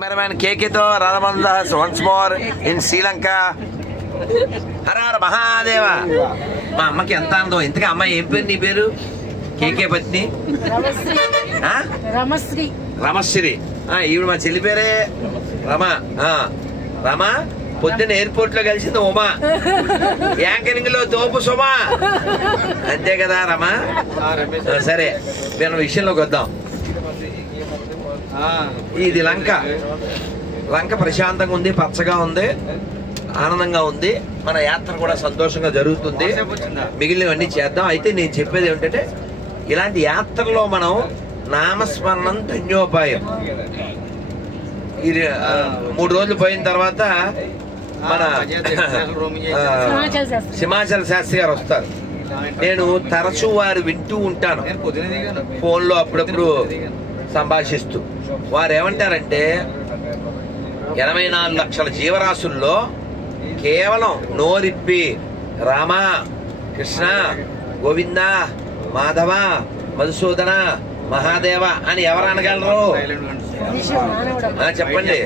Cameraman Kekito Radhamandas once more in Sri Lanka. Harar Mahadeva. మా అమ్మకి ఎంత అందం. ఇంతగా అమ్మాయి ఏం పేరు నీ పేరు? కేకే పత్ని రమశ్రీ. రమశ్రీ. ఈవిడ మా చెల్లి పేరే రమ. రమ పొద్దున్న ఎయిర్పోర్ట్ లో కలిసింది ఉమా, యాంకరింగ్ లో తోపు సుమా, అంతే కదా రమ. సరే నేను విషయంలోకి వద్దాం. ఇది లంక. లంక ప్రశాంతంగా ఉంది, పచ్చగా ఉంది, ఆనందంగా ఉంది. మన యాత్ర కూడా సంతోషంగా జరుగుతుంది. మిగిలినవన్నీ చేద్దాం. అయితే నేను చెప్పేది ఏమిటంటే, ఇలాంటి యాత్రలో మనం నామస్మరణం ధన్యోపాయం. ఇది 3 రోజులు పోయిన తర్వాత మన సింహాచల శాస్త్రి గారు వస్తారు. నేను తరచూ వారు వింటూ ఉంటాను ఫోన్లో, అప్పుడప్పుడు సంభాషిస్తూ. వారు ఏమంటారంటే 84 లక్షల జీవరాశుల్లో కేవలం నోరిప్పి రామ, కృష్ణ, గోవింద, మాధవ, మధుసూదన, మహాదేవ అని ఎవరు అనగలరు? చెప్పండి.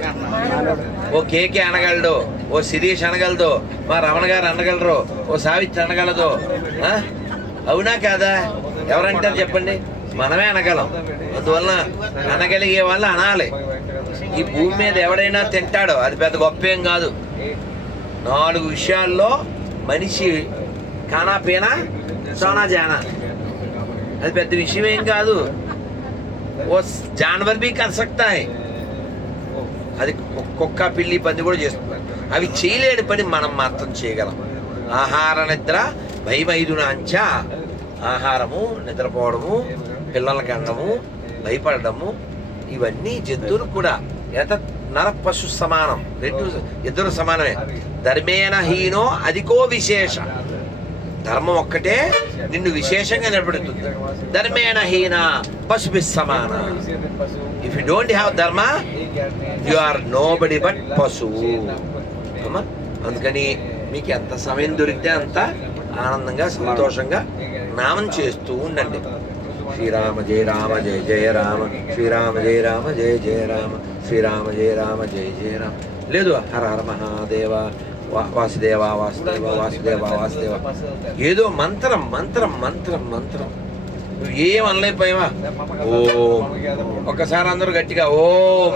ఓ కేకే అనగలడు, ఓ శిరీష్ అనగలదు, మా రమణ గారు అనగలరు, ఓ సావిత్రి అనగలదు. అవునా కాదా? ఎవరంటారు చెప్పండి? మనమే అనగలం. అందువల్ల అనగలిగే వాళ్ళు అనాలి. ఈ భూమి మీద ఎవడైనా తింటాడో అది పెద్ద గొప్పేం కాదు. 4 విషయాల్లో మనిషి కానా పీనా సోనా జానా, అది పెద్ద విషయం ఏం కాదు. ఓ జానవర్ బి కర్ సక్తా హై. అది కుక్క, పిల్లి, పంది కూడా చేస్తుంది. అవి చేయలేని పని మనం మాత్రం చేయగలం. ఆహార నిద్ర భయమైదునాంచ. ఆహారము, నిద్రపోవడము, పిల్లలకి అండము, భయపడము, ఇవన్నీ జంతువులు కూడా. నర పశు సమానం, ఇద్దరు సమానమే. ధర్మేణ హీనో అధికో విశేష. ధర్మం ఒక్కటే నిన్ను విశేషంగా నిలబెడుతుంది. ధర్మేణ హీన పశుభి సమాన. ఇఫ్ యు డోంట్ హ్యావ్ ధర్మ, యు ఆర్ నోబడి బట్ పశువు. అందుకని మీకు ఎంత సమయం దొరికితే అంత ఆనందంగా, సంతోషంగా నామం చేస్తూ ఉండండి. శ్రీరామ జయ రామ జయ జయ రామ, శ్రీరామ జయ రామ జయ జయ రామ, శ్రీరామ జయ రామ జయ జయ రామ. లేదు హర హర మహాదేవ, వాసుదేవ వాసుదేవ వాసుదేవ వాసుదేవ, ఏదో మంత్రం మంత్రం మంత్రం మంత్రం. నువ్వు ఏం అనలేకపోయావా? ఓం. ఒక్కసారి అందరూ గట్టిగా ఓం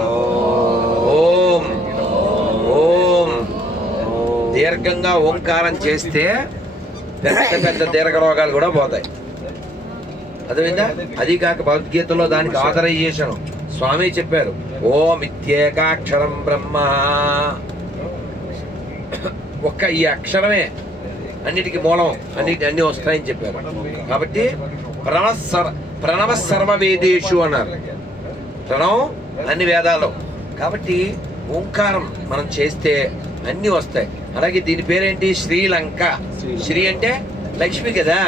ఓం ఓం. దీర్ఘంగా ఓంకారం చేస్తే పెద్ద పెద్ద దీర్ఘ రోగాలు కూడా పోతాయి. అదేవిధంగా అది కాక భగవద్గీతలో దానికి ఆథరైజేషన్ స్వామి చెప్పారు. ఓం ఇత్యేకాక్షరం బ్రహ్మ. ఒక్క ఈ అక్షరమే అన్నిటికీ మూలం, అన్ని వస్తాయని చెప్పారు. కాబట్టి ప్రణవ సర్వవేదేషు అన్నారు. ప్రణవం అన్ని వేదాలు. కాబట్టి ఓంకారం మనం చేస్తే అన్ని వస్తాయి. అలాగే దీని పేరేంటి? శ్రీలంక. శ్రీ అంటే లక్ష్మి కదా.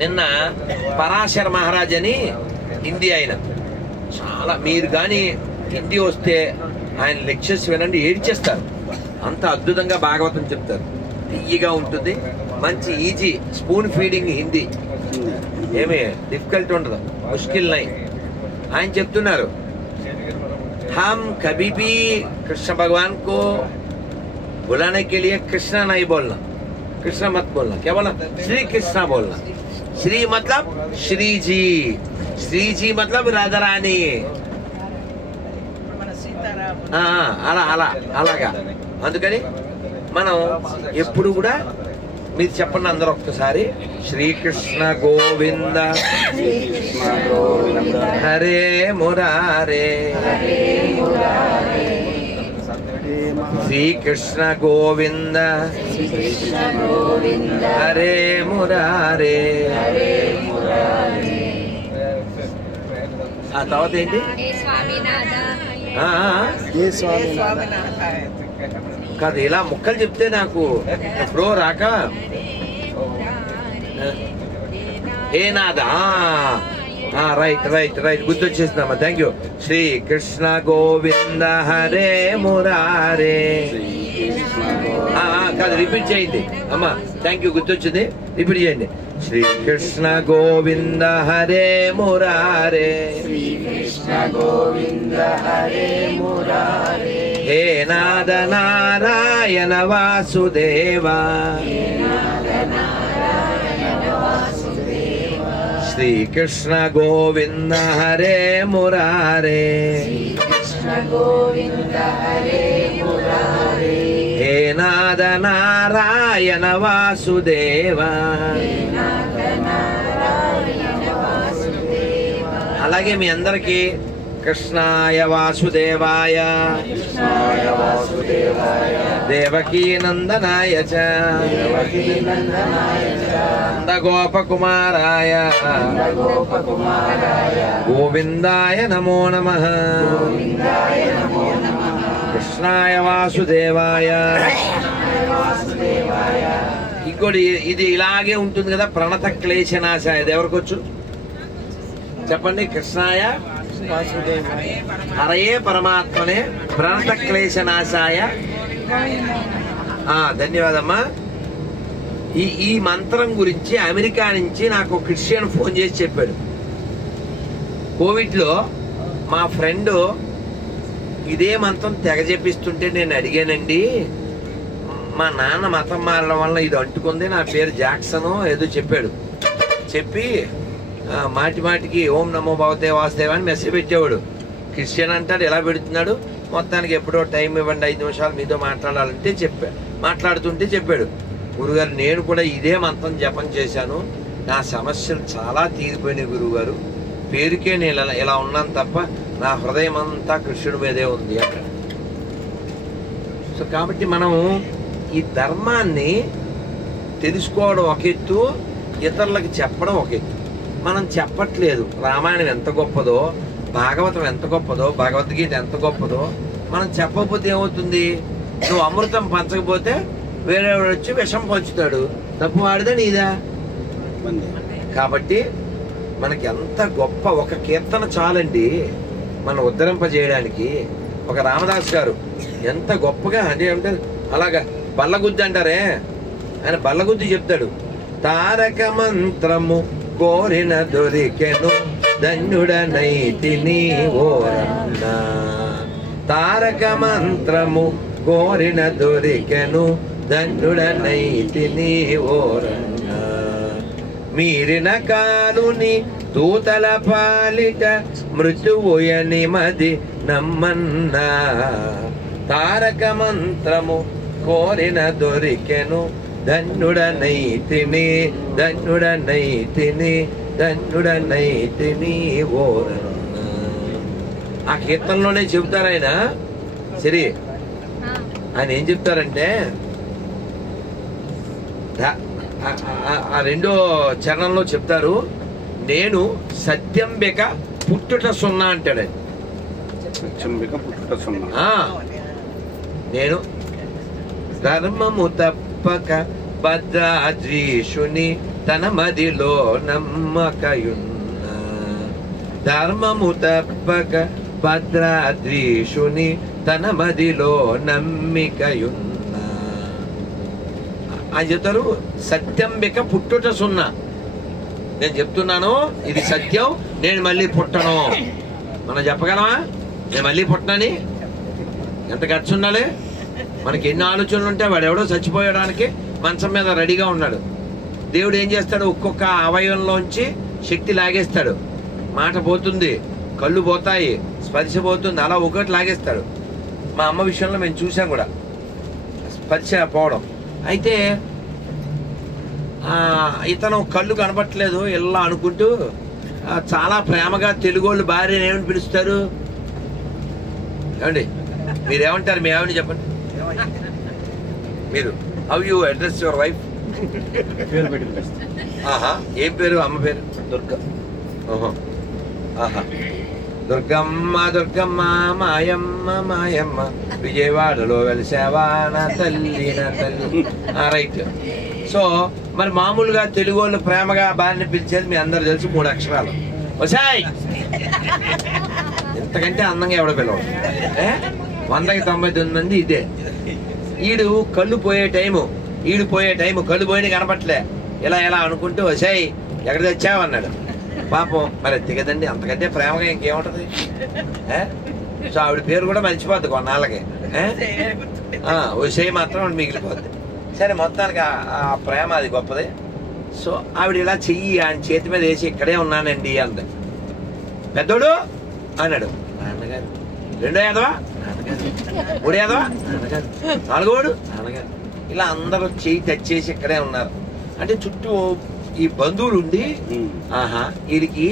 నిన్న పరాశర మహారాజ్ అని హిందీ ఆయన, చాలా, మీరు కానీ హిందీ వస్తే ఆయన లెక్చర్స్ వినండి, ఏడ్చేస్తారు. అంత అద్భుతంగా భాగవతం చెప్తారు. తీయగా ఉంటుంది, మంచి ఈజీ స్పూన్ ఫీడింగ్ హిందీ. ఏమి డిఫికల్ట్ ఉండదు, ముష్కిల్ నై. ఆయన చెప్తున్నారు, हम कभी भी कृष्ण भगवान को बुलाने के लिए कृष्णा नहीं बोलना, कृष्णा मत बोलना, क्या बोलना? श्री कृष्णा बोलना. श्री मतलब श्री जी, श्री जी मतलब राधा रानी. అలా అలా అలాగా. అందుకని మనం ఎప్పుడు కూడా మీరు చెప్పండి అందరూ ఒక్కసారి, శ్రీకృష్ణ గోవింద హరే మురారే, శ్రీకృష్ణ గోవింద హరే మురారే. ఆ తర్వాత ఏంటి? కాదు, ఇలా ముక్కలు చెప్తే నాకు ఎప్పుడో రాక ఏనాదా. రైట్ రైట్ రైట్, గుర్తొచ్చేసిందమ్మా. Thank you. శ్రీకృష్ణ గోవింద హరే మురారే. కాదు, రిపీట్ చేయండి అమ్మా. థ్యాంక్ యూ, గుర్తొచ్చింది. రిపీట్ చేయండి. శ్రీకృష్ణ గోవింద హరే మురారే, శ్రీకృష్ణ గోవింద హరే మురారే. హే నాద నారాయణ వాసుదేవ శ్రీకృష్ణ గోవింద హరే మురారే హే నాద నారాయణ వాసుదేవ. అలాగే మీ అందరికీ కృష్ణాయ వాసుదేవాయ దేవకీ నందనాయ చ నందగోపకుమారాయ గోవిందాయ నమో నమః. కృష్ణాయ వాసుదేవాయ. ఇంకోటి ఇది ఇలాగే ఉంటుంది కదా, ప్రణత క్లేశనాశాయ. ఇది ఎవరికొచ్చు చెప్పండి? కృష్ణాయ హరయే పరమాత్మనే ప్రణత క్లేశనాశాయ. ధన్యవాదమ్మా. ఈ మంత్రం గురించి అమెరికా నుంచి నాకు క్రిస్టియన్ ఫోన్ చేసి చెప్పాడు. కోవిడ్లో మా ఫ్రెండ్ ఇదే మంత్రం తెగ చెప్పిస్తుంటే నేను అడిగానండి, మా నాన్న మతం మారడం వల్ల ఇది అంటుకుంది, నా పేరు జాక్సన్ ఏదో చెప్పాడు. చెప్పి మాటి మాటికి ఓం నమో భగవతే వాసుదేవ అని మెసేజ్ పెట్టేవాడు. క్రిస్టియన్ అంటాడు, ఎలా పెడుతున్నాడు. మొత్తానికి ఎప్పుడో టైం ఇవ్వండి, 5 నిమిషాలు మీతో మాట్లాడాలంటే మాట్లాడుతుంటే చెప్పాడు, గురుగారు నేను కూడా ఇదే మంత్రం జపం చేశాను, నా సమస్యలు చాలా తీరిపోయినాయి గురువుగారు, పేరుకే నేను ఇలా ఉన్నాను తప్ప నా హృదయం అంతా కృష్ణుడి మీదే ఉంది అక్కడ. సో కాబట్టి మనం ఈ ధర్మాన్ని తెలుసుకోవడం ఒక ఎత్తు, ఇతరులకు చెప్పడం ఒక ఎత్తు. మనం చెప్పట్లేదు. రామాయణం ఎంత గొప్పదో, భాగవతం ఎంత గొప్పదో, భగవద్గీత ఎంత గొప్పదో మనం చెప్పకపోతే ఏమవుతుంది? నువ్వు అమృతం పంచకపోతే వేరేవాడు వచ్చి విషం పంచుతాడు. తప్పు వాడిదా నీదా? కాబట్టి మనకి ఎంత గొప్ప ఒక కీర్తన చాలండి మనం ఉద్ధరింపజేయడానికి. ఒక రామదాస్ గారు ఎంత గొప్పగా అంటే అలాగా బల్లగుద్ది అంటారే, ఆయన బల్లగుద్ది చెప్తాడు. తారక మంత్రము కోరిన దొరికెను ధన్యుడనైతిని ఓరన్న. తారక మంత్రము కోరిన దొరికెను ధన్యుడనైతిని ఓరన్న. మీరిన కాలుని దూతల పాలిట మృత్యువుయని మది నమ్మన్నా. తారక మంత్రము కోరిన దొరికెను ధన్యుడనైతిని ధన్యుడనైతిని ధన్యుడనైతిని ఓరన్న. ఆ కీర్తనలోనే చెబుతారు ఆయన. సరే, ఆయన ఏం చెప్తారంటే ఆ 2వ చరణంలో చెప్తారు, నేను సత్యంబిక పుట్టుట సున్నా అంటాడు. నేను ధర్మము తప్పక భద్రాద్రీషుని తన మదిలో నమ్మకయున్నా. ధర్మము తప్పక భద్రాద్రీషుని తన మదిలో నమ్మికయున్నా. అని చెప్తారు, సత్యంబిక పుట్టుట సున్నా. నేను చెప్తున్నాను ఇది సత్యం, నేను మళ్ళీ పుట్టను. మనం చెప్పగలమా నేను మళ్ళీ పుట్టనని? ఎంత ఖర్చు ఉండాలి మనకి? ఎన్ని ఆలోచనలు ఉంటే వాడు ఎవడో చచ్చిపోయడానికి మంచం మీద రెడీగా ఉన్నాడు. దేవుడు ఏం చేస్తాడు? ఒక్కొక్క అవయవంలోంచి శక్తి లాగేస్తాడు. మాట పోతుంది, కళ్ళు పోతాయి, స్పర్శ పోతుంది, అలా ఒకటి లాగేస్తాడు. మా అమ్మ విషయంలో మేము చూసాం కూడా స్పర్శ పోవడం. అయితే ఇతను కళ్ళు కనపట్లేదు ఇలా అనుకుంటూ చాలా ప్రేమగా తెలుగు వాళ్ళు భార్యను ఏమని పిలుస్తారు? ఏమండి మీరేమంటారు? మీ ఆవిడని చెప్పండి. మీరు how you address your wife? ఏం పేరు? అమ్మ పేరు? దుర్గా. దుర్గమ్మ దుర్గమ్మ మాయమ్మ మాయమ్మ విజయవాడలో వెలిసావా నా తల్లి నా తల్లి. రైట్. సో మరి మామూలుగా తెలుగు వాళ్ళు ప్రేమగా భార్యని పిలిచేది మీ అందరు తెలుసు, 3 అక్షరాలు. వసాయ్ ఇంతకంటే అందంగా ఎవడ పిలవడు. 199 మంది ఇదే. ఈడు కళ్ళు పోయే టైము, ఈడు పోయే టైము, కళ్ళు పోయిన కనపట్లే, ఇలా ఎలా అనుకుంటూ వసాయ్ ఎక్కడ తెచ్చావు అన్నాడు. పాపం మరి ఎత్తి కదండి, అంతకంటే ప్రేమగా ఇంకేముంటది? సో ఆవిడ పేరు కూడా మర్చిపోద్ది కొన్నాళ్ళకి. విషయం మాత్రం మిగిలిపోద్ది. సరే మొత్తానికి ఆ ప్రేమ అది గొప్పది. సో ఆవిడ ఇలా చెయ్యి ఆయన చేతి మీద వేసి ఇక్కడే ఉన్నానండి అంది. పెద్దోడు అన్నాడు, నాన్నగారు. రెండో యాదవా, నాన్నగారు. మూడు యాదవా, నాన్నగారు. నాలుగోడు, నాన్నగారు. ఇలా అందరూ చెయ్యి టచ్ చేసి ఇక్కడే ఉన్నారు. అంటే చుట్టూ ఈ బంధువులు ఉండి, ఆహా వీడికి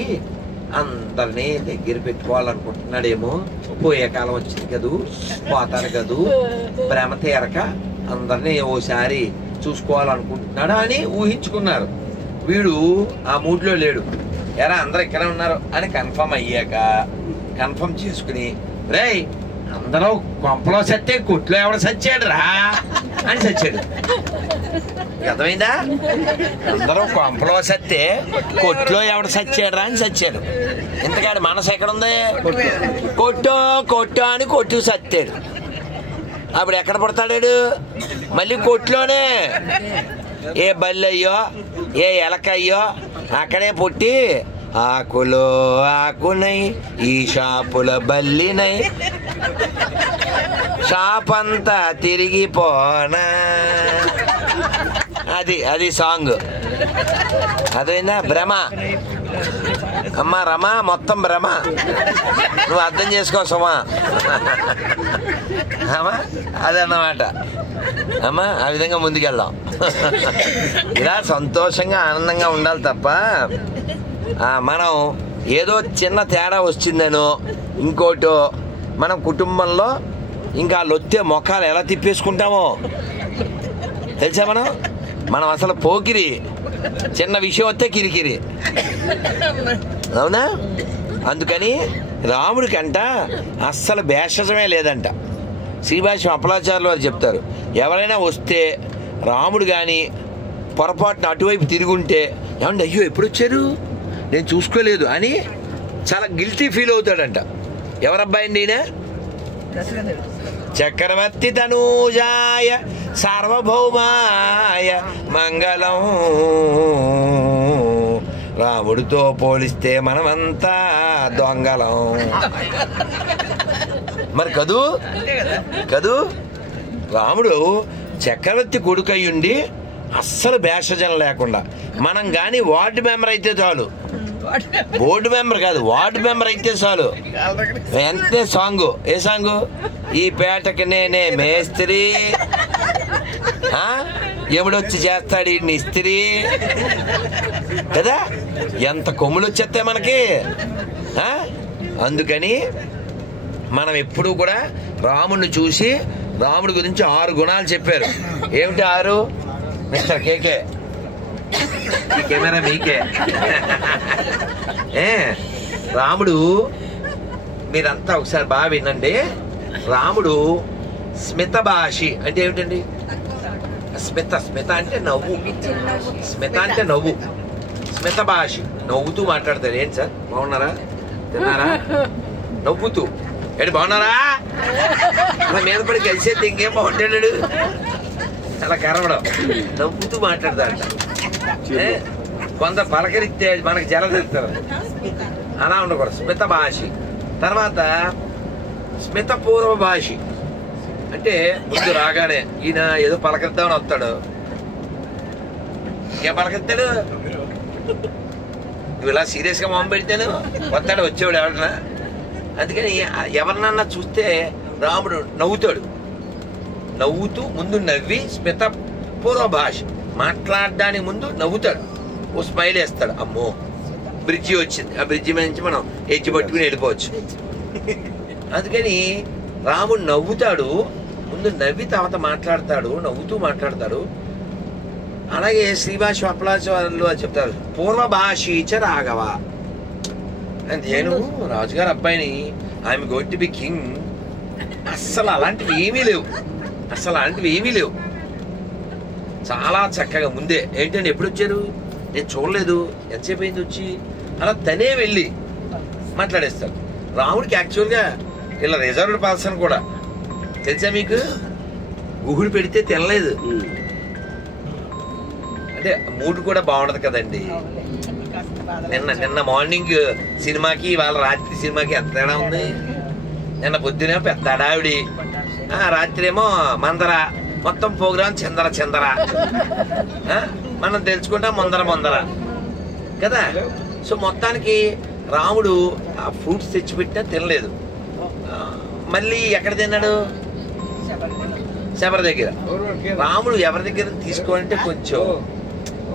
అందరినీ దగ్గర పెట్టుకోవాలనుకుంటున్నాడేమో, పోయే కాలం వచ్చింది కదూ, పోతాను కదూ, ప్రేమ తీరక అందరినీ ఓసారి చూసుకోవాలనుకుంటున్నాడు అని ఊహించుకున్నారు. వీడు ఆ మూడ్లో లేడు. ఎరా అందరు ఇక్కడే ఉన్నారు అని కన్ఫర్మ్ అయ్యాక కన్ఫర్మ్ చేసుకుని, రేయ్ అందరూ కొంపలో సత్తే కొట్లో ఎవడ సచ్చాడు రా అని సచ్చాడు. అర్థమైందా? అందరూ కొంపలో సత్తే కొట్లో ఎవడ సచ్చాడు రా అని సచ్చాడు. ఇంతకాడు మనసు ఎక్కడుంది? కొట్టో కొట్టో అని కొట్టు సత్తాడు. అప్పుడు ఎక్కడ పడతాడాడు? మళ్ళీ కొట్లోనే. ఏ బల్లి అయ్యో ఏ ఎలకయ్యో అక్కడే పుట్టి, ఆకులో ఆకునై ఈ షాపుల బల్లినై షాప్ అంతా తిరిగిపోనా. అది సాంగ్. అదైనా భ్రమ అమ్మా రమ, మొత్తం భ్రమ. నువ్వు అర్థం చేసుకో సుమా. అమ్మా అదన్నమాట. అమ్మా ఆ విధంగా ముందుకెళ్దాం. ఇలా సంతోషంగా ఆనందంగా ఉండాలి తప్ప మనం ఏదో చిన్న తేడా వచ్చిందనో ఇంకోటో మనం కుటుంబంలో ఇంకా లొత్తే మొఖాలు ఎలా తిప్పేసుకుంటామో తెలుసా? మనం అసలు పోకిరి. చిన్న విషయం వస్తే కిరికిరి. అవునా? అందుకని రాముడికంట అస్సలు భేషజమే లేదంట. శ్రీభాష్యం అప్పలాచార్యులు వారు చెప్తారు, ఎవరైనా వస్తే రాముడు కానీ పొరపాటున అటువైపు తిరుగుంటే, ఏమంటే అయ్యో ఎప్పుడు వచ్చారు నేను చూసుకోలేదు అని చాలా గిల్టీ ఫీల్ అవుతాడంట. ఎవరబ్బాయి అండి ఈయన? చక్రవర్తి తనూజాయ సార్వభౌమాయ మంగళం. రాముడితో పోలిస్తే మనమంతా దొంగలం. మరి కదూ రాముడు చక్రవర్తి కొడుకయ్యుండి అస్సలు భేషజం లేకుండా, మనం కానీ వార్డు మెంబర్ అయితే చాలు, బోర్డు మెంబర్ కాదు వార్డు మెంబర్ అయితే చాలు. ఎంతే సాంగు. ఏ సాంగు? ఈ పేటకి నేనే మేస్త్రి, ఎముడొచ్చి చేస్తాడు ఈ ఇస్త్రీ కదా. ఎంత కొమ్ములు వచ్చేస్తాయి మనకి. అందుకని మనం ఎప్పుడూ కూడా రాముడిని చూసి రాముడి గురించి 6 గుణాలు చెప్పారు. ఏమిటి 6? మిస్టర్ కేకే, ఈ కెమెరా మీకే. రాముడు మీరంతా ఒకసారి బాగా వినండి. రాముడు స్మిత భాషి అంటే ఏమిటండి? స్మిత అంటే నవ్వు. స్మిత అంటే నవ్వు. స్మిత భాషి, నవ్వుతూ మాట్లాడతాడు. ఏంటి సార్ బాగున్నారా, తిన్నారా, నవ్వుతూ. ఏంటి బాగున్నారా అలా మీద పడి కలిసేది ఇంకేం బాగుంటాడు. అలా కరవడం, నవ్వుతూ మాట్లాడతాడంట. కొంత పలకరిస్తే మనకి జల తెలుస్తారు, అలా ఉండకూడదు. స్మిత భాషి. తర్వాత స్మిత పూర్వ భాషి అంటే ముందు రాగానే ఈయన ఏదో పలకరిద్దామని వస్తాడు. ఇంకేం పలకరిస్తాడు? నువ్వు ఇలా సీరియస్గా మొహం పెడితేను వస్తాడు వచ్చేవాడు ఎవరన్నా. అందుకని ఎవరినన్నా చూస్తే రాముడు నవ్వుతాడు. నవ్వుతూ ముందు నవ్వి స్మిత పూర్వ భాష, మాట్లాడడానికి ముందు నవ్వుతాడు, ఓ స్మైల్ వేస్తాడు. అమ్మో బ్రిడ్జి వచ్చింది, ఆ బ్రిడ్జి మీద నుంచి మనం ఎడ్జి పట్టుకుని వెళ్ళిపోవచ్చు. అందుకని రాముడు నవ్వుతాడు, ముందు నవ్వి తర్వాత మాట్లాడతాడు, నవ్వుతూ మాట్లాడతాడు. అలాగే శ్రీభాష్యం అప్పలాచార్యులు అని చెప్తారు, పూర్వ భాషీచ రాఘవ. నేను రాజుగారి అబ్బాయిని, I'm going to be king. అస్సలు అలాంటివి ఏమీ లేవు. చాలా చక్కగా ముందే ఏంటంటే ఎప్పుడు వచ్చారు నేను చూడలేదు, ఎంతసేపు అయింది వచ్చి, అలా తనే వెళ్ళి మాట్లాడేస్తాడు. రాముడికి యాక్చువల్గా ఇలా రిజర్వ్డ్ పర్సన్ కూడా తెలుసా మీకు? గుహుడు పెడితే తినలేదు అంటే మూడు కూడా బాగుండదు కదండి. నిన్న మార్నింగ్ సినిమాకి వాళ్ళ రాత్రి సినిమాకి ఎంత తేడా ఉంది. నిన్న పొద్దునేమో పెద్ద హడావిడి, రాత్రి ఏమో మందర, మొత్తం ప్రోగ్రాం చిందర చిందర. మనం తెలుసుకుంటాం ముందర కదా. సో మొత్తానికి రాముడు ఆ ఫ్రూట్స్ తెచ్చిపెట్టినా తినలేదు. మళ్ళీ ఎక్కడ తిన్నాడు? శబరి దగ్గర. రాముడు ఎవరి దగ్గర తీసుకోవాలంటే కొంచెం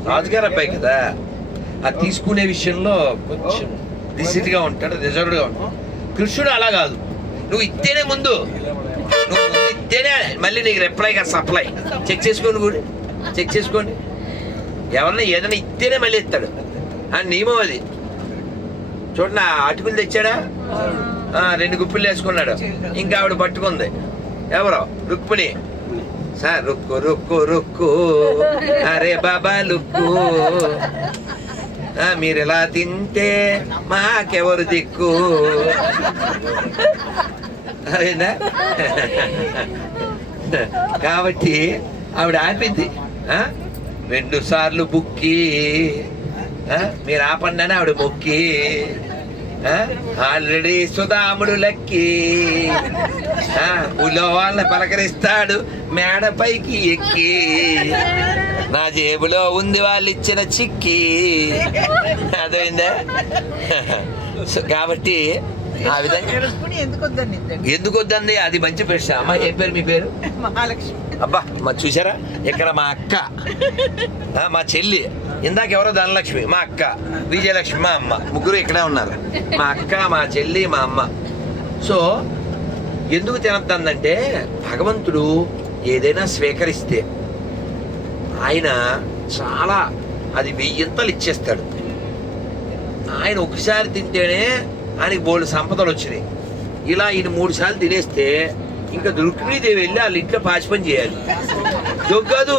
రాజుగారు అబ్బాయి కదా, ఆ తీసుకునే విషయంలో కొంచెం డిసిట్గా ఉంటాడు, రిజర్వ్డ్గా ఉంటాడు. కృష్ణుడు అలా కాదు, నువ్వు ఇస్తేనే ముందు, నువ్వు ఇస్తేనే మళ్ళీ నీకు రిప్లై కదా సప్లై. చెక్ చేసుకోండి కూడా, చెక్ చేసుకోండి. ఎవరన్నా ఏదైనా ఇస్తేనే మళ్ళీ ఇస్తాడు, ఆ నియమం అది. చూడండి, అటుకులు తెచ్చాడా, 2 గుప్పిళ్ళు వేసుకున్నాడు. ఇంకా ఆవిడ పట్టుకుంది, ఎవరో రుక్మిణి. సార్ రుక్కు రుక్కు రుక్కు అరే బాబా లుక్కు, మీరు ఎలా తింటే మాకెవరు దిక్కు. అదేనా? కాబట్టి ఆవిడ ఆపింది. 2 సార్లు బుక్కి, మీరు ఆపండి అని ఆవిడ మొక్కి, ఆల్రెడీ సుధాముడు లక్కి ఊళ్ళో వాళ్ళని పలకరిస్తాడు మేడపైకి ఎక్కి, నా జేబులో ఉంది వాళ్ళు ఇచ్చిన చిక్కి. అదైందా? కాబట్టి ఆ విధంగా ఎందుకు వద్దండి, అది మంచి ప్రశ్న. అమ్మ ఏ పేరు మీ పేరు? మహాలక్ష్మి. అబ్బా చూసారా, ఇక్కడ మా అక్క, మా చెల్లి, ఇందాక ఎవరో ధనలక్ష్మి, మా అక్క విజయలక్ష్మి, మా అమ్మ, ముగ్గురు ఇక్కడే ఉన్నారు. మా అక్క, మా చెల్లి, మా అమ్మ. సో ఎందుకు తినద్దంటే, భగవంతుడు ఏదైనా స్వీకరిస్తే ఆయన చాలా అది 1000 ఇచ్చేస్తాడు. ఆయన ఒకసారి తింటేనే ఆయనకి బోల్డ్ సంపదలు వచ్చినాయి. ఇలా ఈయన 3 సార్లు తినేస్తే ఇంకా రుక్మిణీదేవి వెళ్ళి వాళ్ళ ఇంట్లో పాచి పని చేయాలి. జోక్ కాదు,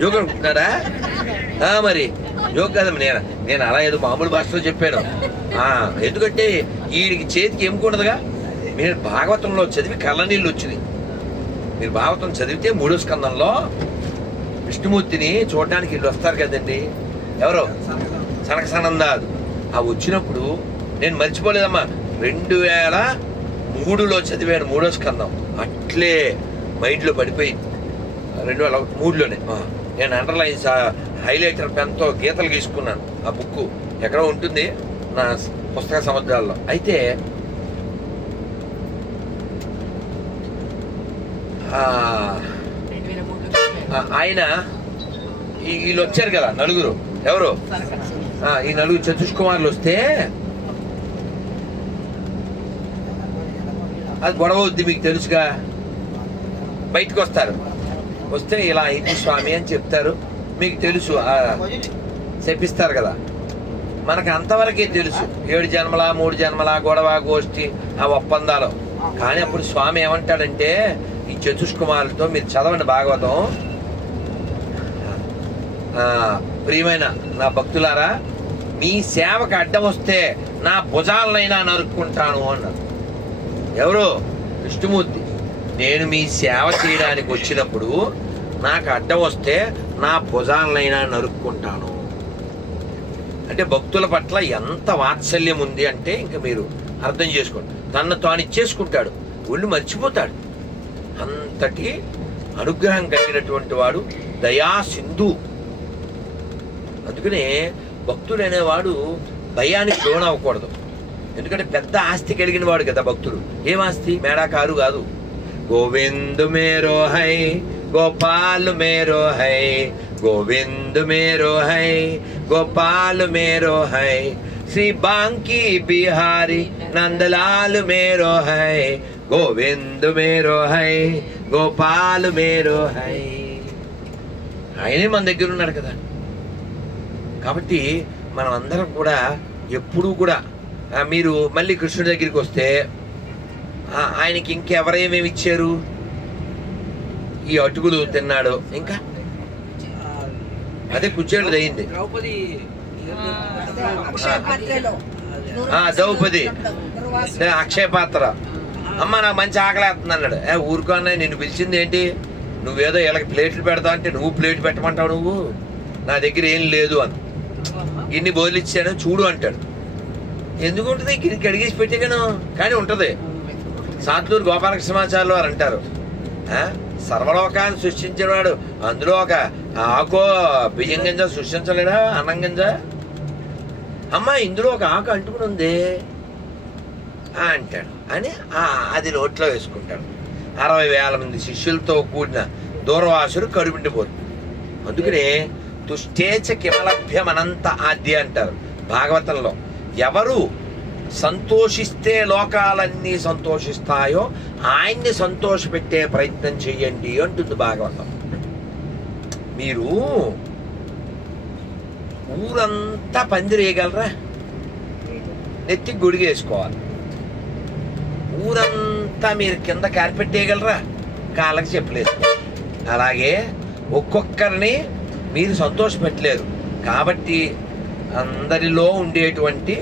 జోక్ అనుకుంటున్నారా? మరి జోక్ కాదమ్మా, నేను అలా ఏదో మామూలు భాషలో చెప్పాను. ఎందుకంటే వీడికి చేతికి ఏముకుండదుగా. మీరు భాగవతంలో చదివి కళ్ళ నీళ్ళు వచ్చింది. మీరు భాగవతం చదివితే 3వ స్కందంలో విష్ణుమూర్తిని చూడడానికి వీళ్ళు వస్తారు కదండి, ఎవరో సనక సనందాదు. ఆ వచ్చినప్పుడు నేను మర్చిపోలేదమ్మా, 2003లో చదివాను 3వ స్కందం. అట్లే మైండ్లో పడిపోయింది. 2003లోనే నేను అండర్లైన్స్ హైలైటర్ పెన్తో గీతలు గీసుకున్నాను. ఆ బుక్ ఎక్కడో ఉంటుంది నా పుస్తక సముద్రాల్లో. అయితే ఆయన వీళ్ళు వచ్చారు కదా నలుగురు, ఎవరు ఈ నలుగురు చతుష్కుమారులు వస్తే అది గొడవ వద్దు, మీకు తెలుసుగా. బయటకు వస్తారు, వస్తే ఇలా అయింది స్వామి అని చెప్తారు. మీకు తెలుసు, చెప్పిస్తారు కదా. మనకు అంతవరకే తెలుసు, 7 జన్మల 3 జన్మల గొడవ గోష్ఠి ఆ ఒప్పందాలు. కానీ అప్పుడు స్వామి ఏమంటాడంటే, ఈ చతుష్కుమారులతో మీరు చదవండి భాగవతం. ప్రియమైన నా భక్తులారా, మీ సేవకు అడ్డం వస్తే నా భుజాలనైనా నరుక్కుంటాను అన్నారు. ఎవరు? విష్ణుమూర్తి. నేను మీ సేవ చేయడానికి వచ్చినప్పుడు నాకు అడ్డం వస్తే నా భుజాలనైనా నరుక్కుంటాను. అంటే భక్తుల పట్ల ఎంత వాత్సల్యం ఉంది అంటే ఇంకా మీరు అర్థం చేసుకోండి. తన్ను తాను ఇచ్చేసుకుంటాడు, ఒళ్ళు మర్చిపోతాడు. అంతటి అనుగ్రహం కలిగినటువంటి వాడు దయా సింధు. అందుకనే భక్తుడు అనేవాడు భయానికి లోనవ్వకూడదు. ఎందుకంటే పెద్ద ఆస్తి కలిగిన వాడు కదా భక్తుడు. ఏం ఆస్తి? మేడా కారు కాదు. గోవింద్ మేరో హై గోపాల్ మేరో హై, గోవింద్ మేరో హై గోపాల్ మేరో హై, శ్రీ బాంకీ బిహారీ నందలాల్ మేరో హై, గోవింద్ మేరో హై గోపాల్ మేరో హై. ఆయనే మన దగ్గర ఉన్నాడు కదా. కాబట్టి మనం అందరం కూడా ఎప్పుడూ కూడా, మీరు మళ్ళీ కృష్ణుడి దగ్గరికి వస్తే ఆయనకి ఇంకెవరేమేమి ఇచ్చారు? ఈ అటుకులు తిన్నాడు, ఇంకా అదే కుచ్చేళ్ళు అయింది. ద్రౌపది అక్షయ పాత్ర. అమ్మ నాకు మంచి ఆకలి వేస్తుంది అన్నాడు. ఊరుకో అన్నయ్య, నిన్ను పిలిచింది ఏంటి? నువ్వేదో వీళ్ళకి ప్లేట్లు పెడతా అంటే నువ్వు ప్లేట్ పెట్టమంటావు, నువ్వు నా దగ్గర ఏం లేదు అని. ఇన్ని బోర్లు ఇచ్చాను చూడు అంటాడు. ఎందుకు ఉంటుంది? గిన్నెకి అడిగేసి పెట్టేగాను, కానీ ఉంటుంది. సాంతూరు గోపాలకృష్ణమాచార్యులు వారు అంటారు, సర్వలోకాన్ని సృష్టించిన వాడు అందులో ఒక ఆకో బియ్యం గింజ సృష్టించలేడా, అన్నం గింజ? అమ్మ ఇందులో ఒక ఆకు అంటుకుని ఉంది అంటాడు అని అది నోట్లో వేసుకుంటాడు. 60,000 మంది శిష్యులతో కూడిన దూర్వాసుడు కడుపుండిపోతుంది. అందుకనే తుష్టేచ కిమలభ్యమనంత ఆద్య అంటారు భాగవతంలో. ఎవరు సంతోషిస్తే లోకాలన్నీ సంతోషిస్తాయో ఆయన్ని సంతోషపెట్టే ప్రయత్నం చెయ్యండి అంటుంది భాగవతం. మీరు ఊరంతా పందిరేయగలరా? నెత్తికి గొడిగేసుకోవాలి. ఊరంతా మీరు కింద కార్పెట్ వేయగలరా? కాళ్ళకి చెప్పులేసుకోవాలి. అలాగే ఒక్కొక్కరిని మీరు సంతోషపెట్టలేరు కాబట్టి అందరిలో ఉండేటువంటి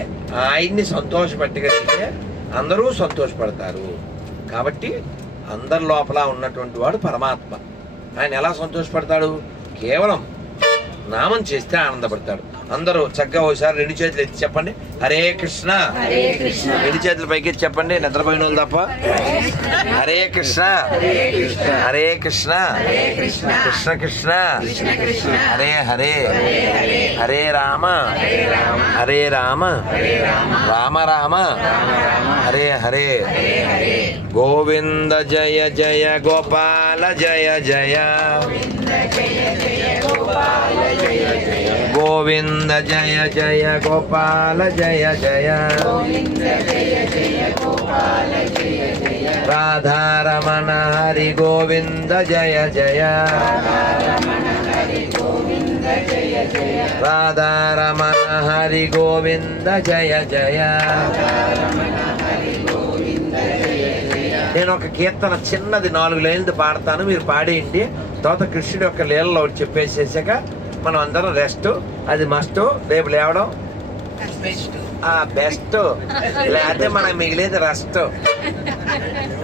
ఆయన్ని సంతోషపెట్టగలిగితే అందరూ సంతోషపడతారు. కాబట్టి అందరి లోపల ఉన్నటువంటి వాడు పరమాత్మ. ఆయన ఎలా సంతోషపడతాడు? కేవలం నామం చేస్తే ఆనందపడతాడు. అందరూ చక్కగా ఒకసారి 2 చేతులు ఎత్తి చెప్పండి, హరే కృష్ణ. 2 చేతులు పైకి ఎత్తి చెప్పండి, నిద్రపోయిన వాళ్ళు తప్ప. హరే కృష్ణ హరే కృష్ణ కృష్ణ కృష్ణ హరే హరే, హరే రామ హరే రామ రామ రామ హరే హరే. గోవింద జయ జయ గోపాల జయ జయ, గోవింద జయ జయ గోపాల జయ జయ, రాధారమణ హరి గోవింద జయ జయ, రాధారమణ హరి గోవింద జయ జయ. నేను ఒక కీర్తన చిన్నది 4 లైన్లు పాడతాను, మీరు పాడేయండి. తర్వాత కృష్ణుడి యొక్క లీలలో చెప్పేసేసాక మనం అందరం రెస్ట్. అది మస్ట్. రేపు లేవడం బెస్ట్, లేకపోతే మనకు మిగిలేదు రెస్ట్.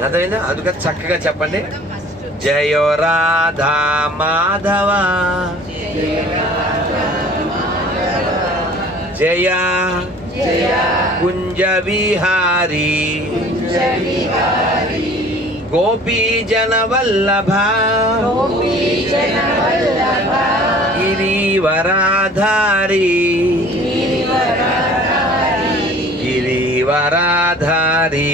అదేనా? అందుకని చక్కగా చెప్పండి. జయో రాధా మాధవ జయ కుంజ విహారీ గోపీ జన వల్లభ గిరివరాధారి గిరివరాధారి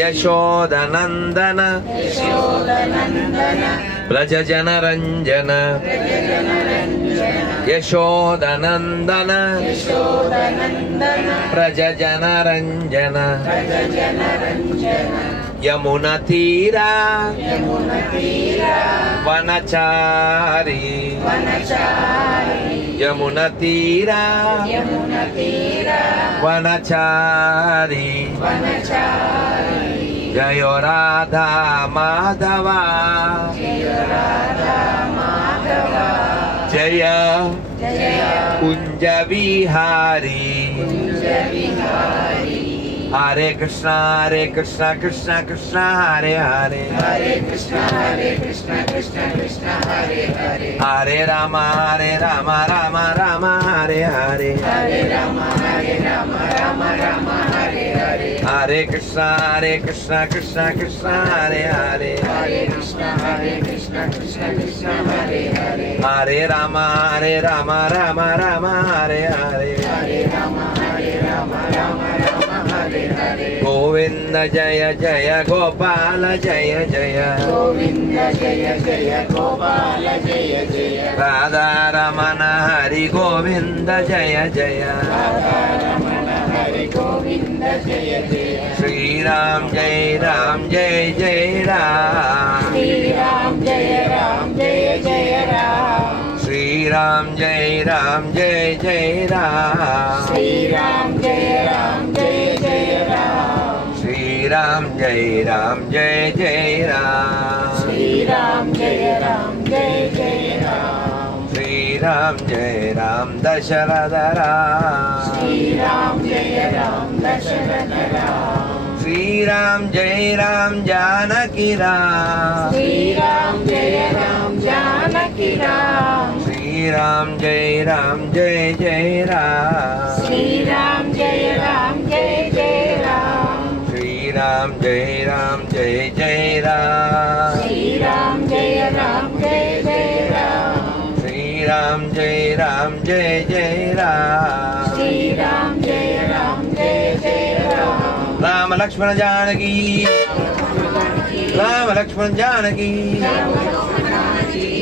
యశోదనందన బ్రజ జనరంజన యశోదనందన ప్రజ జనరంజన యమున తీరా వనచారి యమున తీరా వనచారి జయో రాధా మాధవ జయ కుంజ విహారీ. హరే కృష్ణ హరే కృష్ణ కృష్ణ కృష్ణ హరే హరే, హరే కృష్ణ కృష్ణ హరే హరే, హరే రామ రామ రామ హరే హరే, హరే రామ రామ హరే హరే, హరే కృష్ణ కృష్ణ కృష్ణ హరే హరే, హరే కృష్ణ కృష్ణ హరే హరే, హరే రామ రామ హరే హరే, హరే రామ గోవింద జయ జయ గోపాల జయ జయ, గోవింద జయ జయ గోపాల జయ జయ, రాధారమణ హరి గోవింద జయ జయ, రాధారమణ హరి గోవింద జయ జయ, శ్రీరామ్ జయ జయ రామ్, శ్రీరామ్ జయ జయ రామ్, శ్రీరామ్ జయ జయ రామ్, శ్రీరామ్ జయ జయ రామ్, శ్రీరామ్ జయ జయ రామ్, శ్రీరామ్ జయ జయ రామ్, శ్రీరామ్ జయ రామ్ దశరథ రామ్, శ్రీరామ్ జయ రామ్ దశరథ రామ్, శ్రీరామ్ జయ రామ్ జానకి రామ్, శ్రీరామ్ జయ రామ్ జానకి రామ్, శ్రీరామ్ జయ జయ రామ్, శ్రీరామ్ జయ జయ రామ్, राम जय जय राम श्री राम जय जय राम श्री राम जय जय राम श्री राम जय जय राम राम लक्ष्मण जानकी राम लक्ष्मण जानकी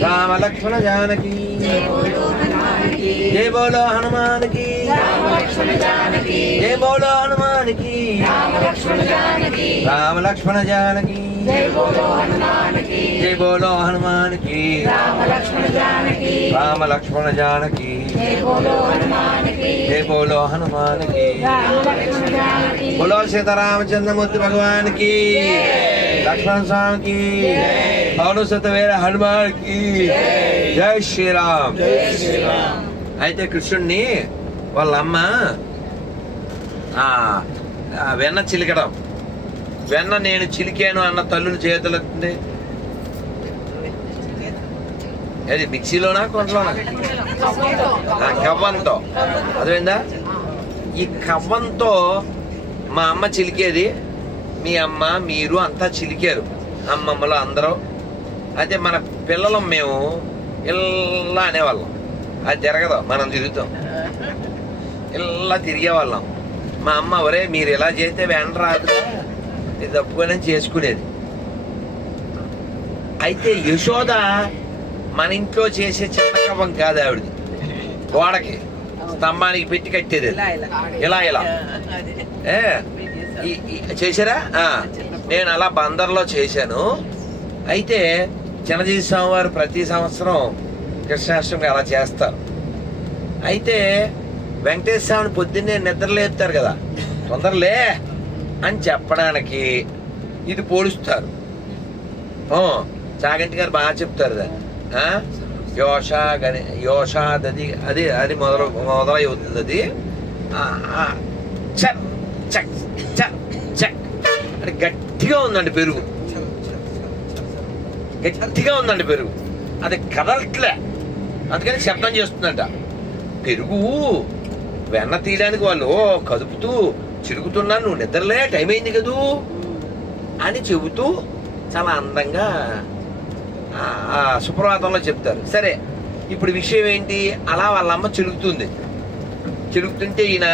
राम लक्ष्मण जानकी जय बोलो हनुमान की जय बोलो हनुमान की राम लक्ष्मण जानकी जय बोलो हनुमान की जय बोलो हनुमान की राम लक्ष्मण जानकी राम लक्ष्मण जानकी जय बोलो हनुमान की जय बोलो हनुमान की राम लक्ष्मण जानकी बोलो सीतारामचंद्र मूर्ति भगवान की लक्ष्मण स्वामी की पवन सतवीर हनुमान की जय श्री राम అయితే కృష్ణుడిని వాళ్ళ అమ్మ వెన్న చిలికడం వెన్న నేను చిలికాను అన్న తల్లుల చేతులెత్తింది అది మిక్సీలోనా కొంటలోనా కవ్వంతో అదేందా ఈ కవ్వంతో మా అమ్మ చిలికేది మీ అమ్మ మీరు అంతా చిలికారు అమ్మమ్మలు అందరూ అయితే మన పిల్లలం మేము ఇలా అనేవాళ్ళం అది జరగదు మనం తిరుగుతాం ఇలా తిరిగేవాళ్ళం మా అమ్మ ఒరే మీరు ఇలా చేస్తే వెంట రాదు ఇది తప్పుగానే చేసుకునేది అయితే యశోద మన ఇంట్లో చేసే చిన్న కవ్వం కాదు ఆవిడది గోడకి స్తంభానికి పెట్టి కట్టేది ఇలా ఇలా చేశారా నేను అలా బందర్లో చేశాను అయితే చిన్నజీవి స్వామి వారు ప్రతి సంవత్సరం కృష్ణాష్టమి అలా చేస్తారు అయితే వెంకటేశ్వర స్వామిని పొద్దున్నే నిద్రలేపుతారు కదా తొందరలే అని చెప్పడానికి ఇది పోలుస్తారు చాగంటి గారు బాగా చెప్తారు దాన్ని యోషాదది అది అది మొదలై అవుతుంది అది చక్ చక్ చక్ చక్ అంటే గట్టిగా ఉందండి పెరుగు గట్టిగా ఉందండి పెరుగు అది కదలట్లే అందుకని శబ్దం చేస్తుందంట పెరుగు వెన్న తీయడానికి వాళ్ళు కదుపుతూ చిరుగుతున్నాను నువ్వు నిద్రలే టైం అయింది కదూ అని చెబుతూ చాలా అందంగా సుప్రభాతంలో చెప్తారు సరే ఇప్పుడు విషయం ఏంటి అలా వాళ్ళ అమ్మ చిలుకుతుంటే ఈయన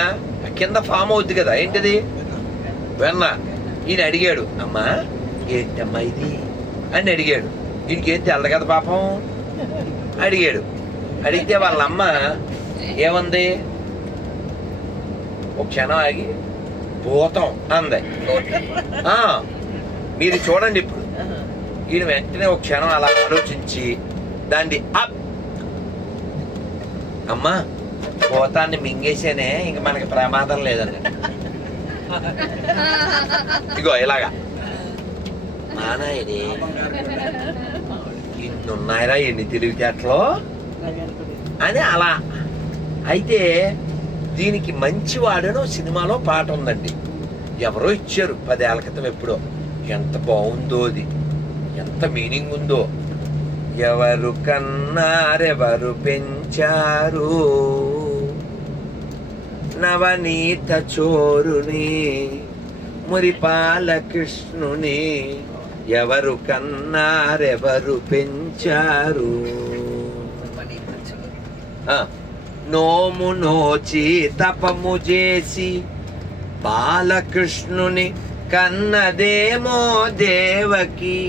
కింద ఫామ్ అవుద్ది కదా ఏంటిది వెన్న ఈయన అడిగాడు అమ్మా ఏంటమ్మా ఇది అని అడిగాడు ఈయనకేం తెల్లదు కదా పాపం అడిగాడు అడిగితే వాళ్ళ అమ్మ ఏమంది ఒక క్షణం ఆగి భూతం అంది మీరు చూడండి ఇప్పుడు ఈయన వెంటనే ఒక క్షణం అలా ఆలోచించి దాన్ని అమ్మా భూతాన్ని మింగేసేనే ఇంక మనకి ప్రమాదం లేదండి ఇగో ఇలాగా నానాయని ఇన్ని ఉన్నాయరా ఎన్ని తెలివితేటలో అని అలా అయితే దీనికి మంచివాడనో సినిమాలో పాట ఉందండి ఎవరో ఇచ్చారు 10 ఏళ్ల క్రితం ఎప్పుడో ఎంత బాగుందో అది ఎంత మీనింగ్ ఉందో ఎవరు కన్నారెవరు పెంచారు నవనీత చోరుని మురిపాల కృష్ణుని ఎవరు కన్నారెవరు పెంచారు నోము నోచి తపము చేసి బాలకృష్ణుని కన్నదేమో దేవకి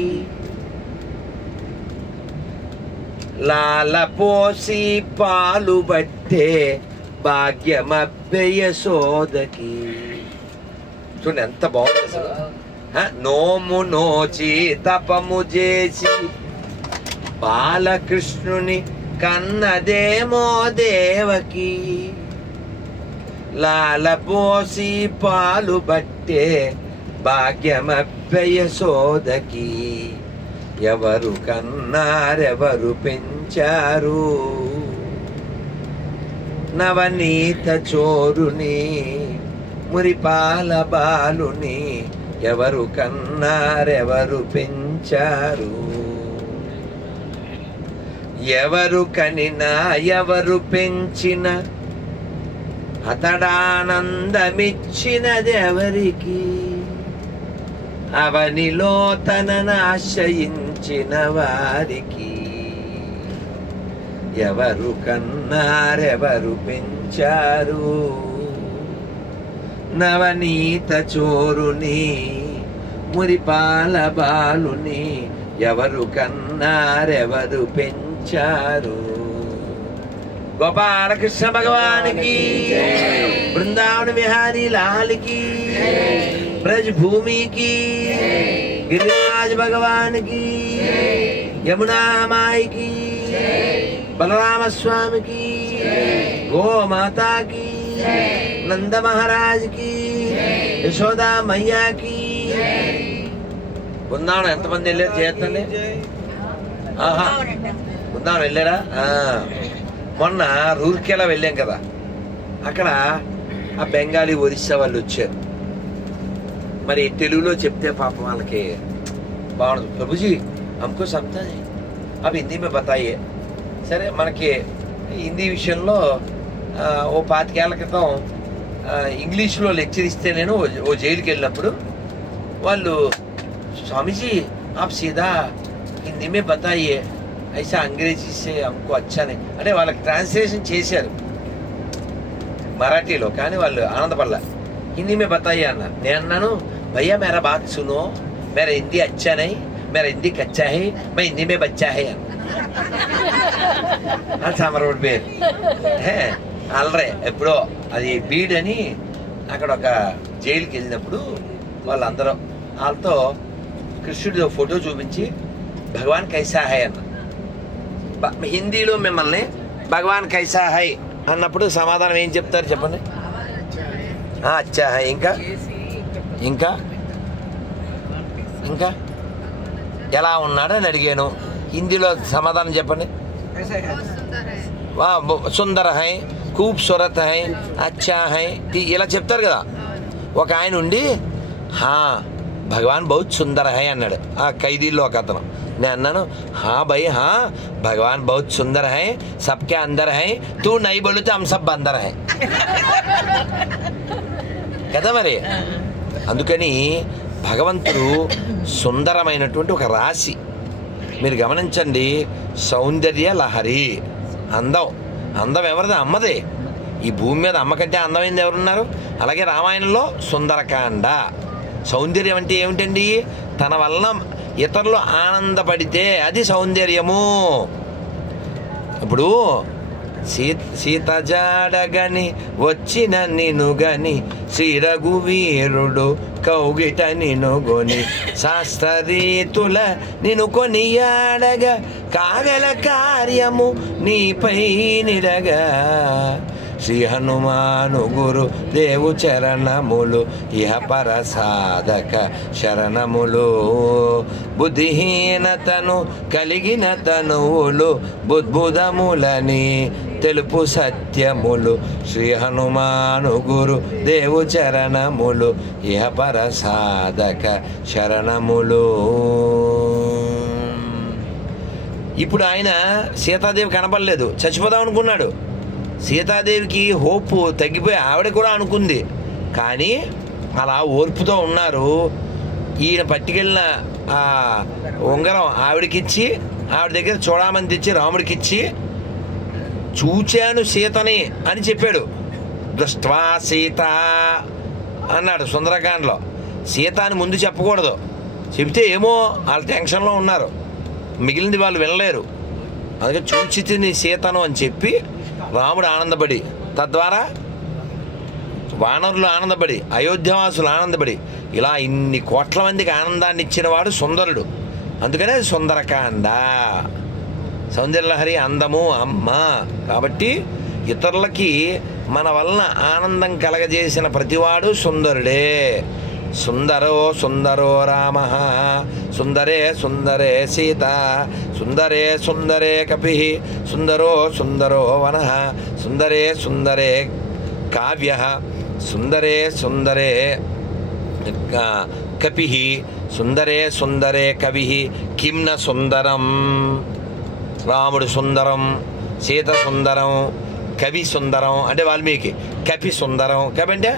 లాల పోసి పాలు బట్టే భాగ్యమబ్బెయ సోదకి చూడండి ఎంత బాగుంది అసలు నోము నోచి తపము చేసి బాలకృష్ణుని కన్నదేమో దేవకి లాల పోసి పాలు బట్టే భాగ్యమబ్బెయ సోదకి ఎవరు కన్నారెవరు పెంచారు నవనీత చోరుని మురిపాల బాలుని ఎవరు కన్నారెవరు పెంచారు ఎవరు కనినా ఎవరు పెంచిన అతడానందమిచ్చినది ఎవరికి అవనిలో తనను ఆశ్రయించిన వారికి ఎవరు కన్నారెవరు పెంచారు నవనీత చోరుని మురిపాల బాలుని ఎవరు కన్నారెవరు పెంచారు. గోపాలకృష్ణ భగవానికి, బృందావన విహారీ లాల్కి, బ్రజ్ భూమికి, గిరిరాజ్ భగవానికి, యమునా మాయికి, బలరామ స్వామికి, గోమాతాకి, నంద మహారాజ్కి, యశోదా మయ్యాకి. బృందావనం ఎంతమంది వెళ్ళారు చేస్తండి? ఆహా, బృందావనం వెళ్ళారా? మొన్న రూర్కెలా వెళ్ళాం కదా, అక్కడ ఆ బెంగాలీ ఒరిస్సా వాళ్ళు వచ్చారు. మరి తెలుగులో చెప్తే పాపం వాళ్ళకి బాగుండదు. ప్రభుజీ हमको समझा है, अब हिंदी में बताइए. సరే, మనకి హిందీ విషయంలో ఓ 25 ఏళ్ల క్రితం ఇంగ్లీష్లో లెక్చర్ ఇస్తే నేను ఓ జైలుకి వెళ్ళినప్పుడు వాళ్ళు स्वामीजी आप सीधा हिंदी में बताइए, ऐसा अंग्रेजी से हमको अच्छा नहीं అంటే వాళ్ళకి ట్రాన్స్లేషన్ చేశారు మరాఠీలో, కానీ వాళ్ళు ఆనందపడలా. హిందీ మే బతాయి అన్నారు. నేను అన్నాను, భయ్యా మేరా బాత్ సునో, మేరా హిందీ అచ్చా నహీ, మేరా హిందీ కచ్చా హై, మే హిందీ మే బచ్చా హై అన్న సమరోడ్ పేరు. అల్లరే ఎప్పుడో అది బీడ్ అని అక్కడ ఒక జైలుకి వెళ్ళినప్పుడు వాళ్ళందరూ వాళ్ళతో కృష్ణుడి ఫోటో చూపించి భగవాన్ కైసా హై అన్న. హిందీలో మిమ్మల్ని భగవాన్ కైసా హై అన్నప్పుడు సమాధానం ఏం చెప్తారు చెప్పండి? అచ్చా హై. ఇంకా ఇంకా ఇంకా ఎలా ఉన్నాడని అడిగాను, హిందీలో సమాధానం చెప్పండి. సుందర హై, ఖూబ్సూరత్ హై, అచ్చా హై, ఇలా చెప్తారు కదా. ఒక ఆయన ఉండి భగవాన్ బహుత్ సుందర హై అన్నాడు. ఆ ఖైదీల్లో ఒక అతను. నేను అన్నాను, హా భయ్ హా, భగవాన్ బహుత్ సుందర హై, సబ్కే అందర్ హై, తూ నై బోలితే హమ్ సబ్ బందర్ హై కదా. మరి అందుకని భగవంతుడు సుందరమైనటువంటి ఒక రాశి. మీరు గమనించండి, సౌందర్య లహరి. అందం, అందం ఎవరిది? అమ్మదే. ఈ భూమి మీద అమ్మ కంటే అందమైంది ఎవరున్నారు? అలాగే రామాయణంలో సుందరకాండ. సౌందర్యం అంటే ఏమిటండి? తన వలన ఇతరులు ఆనందపడితే అది సౌందర్యము. ఇప్పుడు సీత జాడగని వచ్చిన నిను గని, శ్రీ రఘువీరుడు కౌగిట నిను గొని, శాస్త్రరీతుల నిను కొనియాడగా, కాగల కార్యము నీపై నిడగా, శ్రీ హనుమాను గురు దేవు చరణములు, ఇహ పర సాధక శరణములు, బుద్ధిహీనతను కలిగిన తనువులు, బుద్భుదములని తెలుపు సత్యములు, శ్రీ హనుమాను గురు దేవు చరణములు, ఇహ పర సాధక శరణములు. ఇప్పుడు ఆయన సీతాదేవి కనపడలేదు, చచ్చిపోదాం అనుకున్నాడు. సీతాదేవికి హోప్ తగ్గిపోయి ఆవిడ కూడా అనుకుంది, కానీ అలా ఓర్పుతో ఉన్నారు. ఈయన పట్టుకెళ్ళిన ఆ ఉంగరం ఆవిడకిచ్చి, ఆవిడ దగ్గర చూడమని తెచ్చి రాముడికిచ్చి, చూచాను సీతని అని చెప్పాడు. దృష్ట్వా సీత అన్నాడు సుందరకాండలో. సీత అని ముందు చెప్పకూడదు, చెబితే ఏమో వాళ్ళ టెన్షన్లో ఉన్నారు, మిగిలింది వాళ్ళు వినలేరు. అందుకే చూచితిని సీతను అని చెప్పి రాముడు ఆనందపడి, తద్వారా వానరులు ఆనందపడి, అయోధ్యవాసులు ఆనందపడి, ఇలా ఇన్ని కోట్ల మందికి ఆనందాన్ని ఇచ్చినవాడు సుందరుడు. అందుకనే సుందరకాండ. సౌందర్యలహరి అందము అమ్మ. కాబట్టి ఇతరులకి మన వలన ఆనందం కలగజేసిన ప్రతివాడు సుందరుడే. సుందరో సుందరో రామ, సుందరే సుందరే సీత, సుందరే సుందరే కపి, సుందరో సుందరో వన, సుందరే సుందరే కావ్య, సుందరే సుందరే కపి, సుందరే సుందరే కవి, కిం న సుందరం. రాముడు సుందరం, సీత సుందరం, కవి సుందరం అంటే వాల్మీకి, కపి సుందరం. కవి అంటే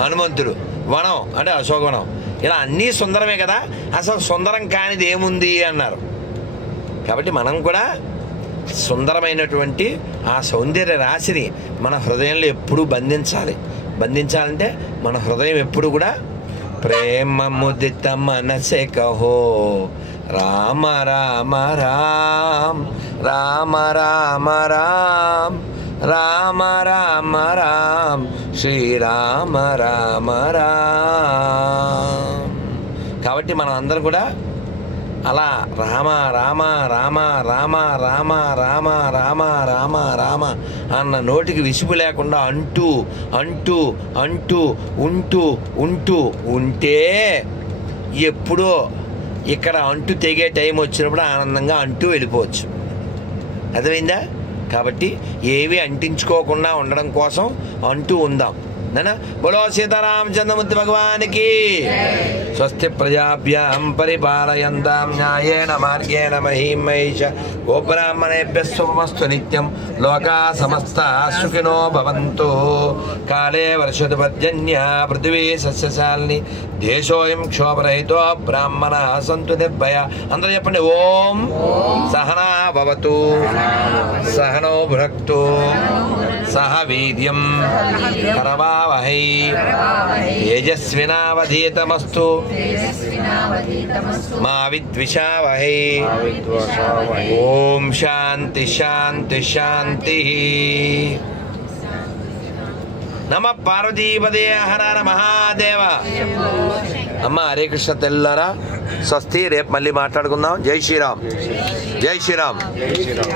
హనుమంతుడు, వనం అంటే అశోకవనం. ఇలా అన్నీ సుందరమే కదా, అసలు సుందరం కానిది ఏముంది అన్నారు. కాబట్టి మనం కూడా సుందరమైనటువంటి ఆ సౌందర్య రాశిని మన హృదయంలో ఎప్పుడూ బంధించాలంటే మన హృదయం ఎప్పుడు కూడా ప్రేమ ముదిత మనసే కహో రామ రామ రామ్ రామ రామ రామ్ రామ రామ రామ్ శ్రీరామ రామ రామ్. కాబట్టి మనం అందరం కూడా అలా రామ రామ రామ రామ రామ రామ రామ రామ రామ అన్న నోటికి విసుగు లేకుండా అంటూ అంటూ అంటూ ఉంటూ ఉంటూ ఉంటే ఎప్పుడో ఇక్కడ అంటూ తెగే టైం వచ్చినప్పుడు ఆనందంగా అంటూ వెళ్ళిపోవచ్చు. అర్థమైందా? కాబట్టి ఏవి అంటించుకోకుండా ఉండడం కోసం అంటూ ఉందాం. बोलो सीतारामचंद्रमूर्ति भगवान की। स्वस्ति प्रजाभ्यां परिपालयन्तां न्यायेन मार्गेण महीं महिष गोब्राह्मणेभ्यः शुभमस्तु नित्यं लोकाः समस्ताः सुखिनो भवन्तु। काले वर्षतु पर्जन्यः पृथिवी सस्यशालिनी देशोऽयं क्षोभरहितो ब्राह्मणाः सन्तु निर्भयाः। అందరూ చెప్పండి ఓం సహనా భవతు సహనో భునక్తు సహ వీర్యం కరవావహై తేజస్వినావధీతమస్తు మా విద్విషావహై. ఓం శాంతి శాంతి శాంతి. నమ పార్వతీపదే హర హర మహాదేవ. అమ్మ హరే కృష్ణ తెల్లారా. స్వస్తి. రేపు మళ్ళీ మాట్లాడుకుందాం. జై శ్రీరామ్. జై శ్రీరామ్.